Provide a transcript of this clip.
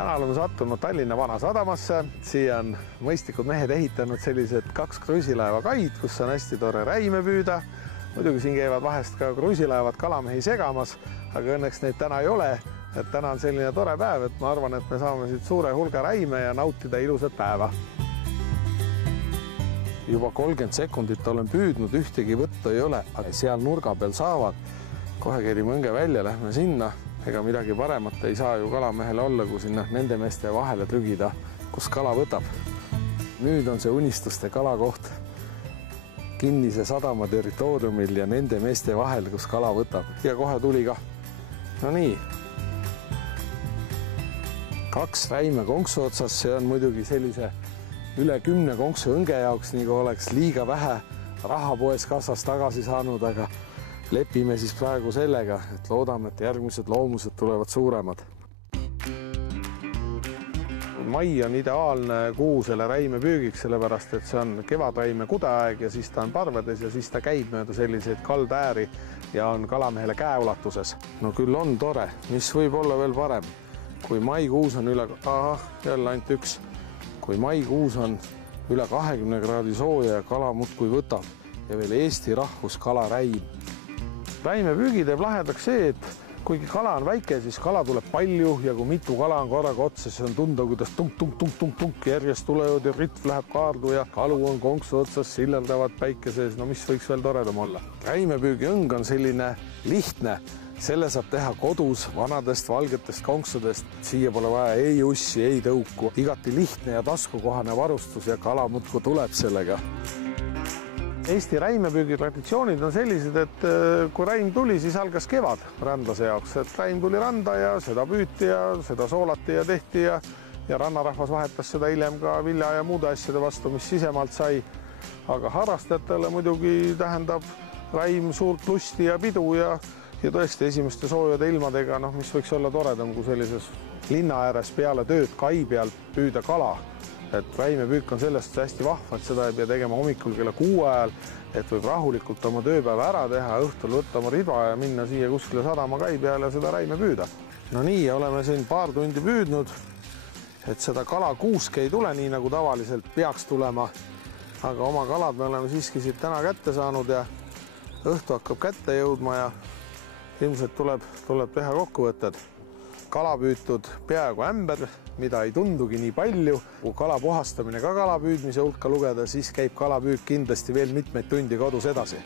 Täna oleme sattunud Tallinna Vanasadamasse. Siia on mõistlikud mehed ehitanud sellised 2 kruiisilaeva kaid, kus on hästi tore räime püüda. Muidugi siin käivad vahest ka kruiisilaevad kalamehi segamas, aga õnneks neid täna ei ole. Et täna on selline tore päev, et ma arvan, et me saame siit suure hulga räime ja nautida ilusat päeva. Juba 30 sekundit olen püüdnud, ühtegi võtta ei ole, aga seal nurga peal saavad. Kohe kerime õnge välja, lähme sinna. Ega midagi paremat ei saa ju kalamehele olla, kui sinna nende meeste vahele trügida, kus kala võtab. Nüüd on see unistuste kalakoht kinnise sadama territooriumil ja nende meeste vahel, kus kala võtab. Ja kohe tuli ka. No nii. 2 räime konksu otsas, see on muidugi sellise üle 10 konksu õnge jaoks, nii kui oleks liiga vähe raha poes kassas tagasi saanud, aga lepime siis praegu sellega, et loodame, et järgmised loomused tulevad suuremad. Mai on ideaalne kuu selle räime püügiks, sellepärast et see on kevadräime kudeaeg ja siis ta on parvedes ja siis ta käib mööda selliseid kaldääri ja on kalamehele käeulatuses. No küll on tore, mis võib olla veel parem. Kui maikuus on jälle ainult 1. Kui maikuus on üle 20 kraadi sooja ja kala muudkui võtab ja veel Eesti rahvuskalaräim. Räimepüügi teeb lahedaks see, et kuigi kala on väike, siis kala tuleb palju ja kui mitu kala on korraga otsa, siis on tunda, kuidas tunk järjest tulevad ja ritv läheb kaardu ja kalu on konksu otsas, sillerdavad päikeses, no mis võiks veel toredam olla. Räimepüügi õng on selline lihtne. Selle saab teha kodus vanadest valgetest konksudest. Siia pole vaja ei ussi, ei tõuku. Igati lihtne ja taskukohane varustus ja kala muudkui tuleb sellega. Eesti räimepüügi traditsioonid on sellised, et kui räim tuli, siis algas kevad randlase jaoks. Et räim tuli randa ja seda püüti ja seda soolati ja tehti ja rannarahvas vahetas seda hiljem ka vilja ja muude asjade vastu, mis sisemaalt sai. Aga harrastajatele muidugi tähendab räim suurt lusti ja pidu ja tõesti esimeste soojade ilmadega, mis võiks olla toredam, kui sellises linna ääres peale tööd kai peal püüda kala. Et räimepüük on sellest hästi vahva, et seda ei pea tegema hommikul kella 6 ajal, et võib rahulikult oma tööpäeva ära teha, õhtul võtta oma riba ja minna siia kuskile sadama kai peale ja seda räime püüda. No nii, oleme siin paar tundi püüdnud, et seda kala kuuske ei tule nii, nagu tavaliselt peaks tulema, aga oma kalad me oleme siiski siit täna kätte saanud ja õhtu hakkab kätte jõudma ja ilmselt tuleb teha kokkuvõtted. Kala püütud peaaegu ämber, mida ei tundugi nii palju. Kui kala puhastamine ka kala püüdmise hulka lugeda, siis käib kalapüük kindlasti veel mitmeid tundi kodus edasi.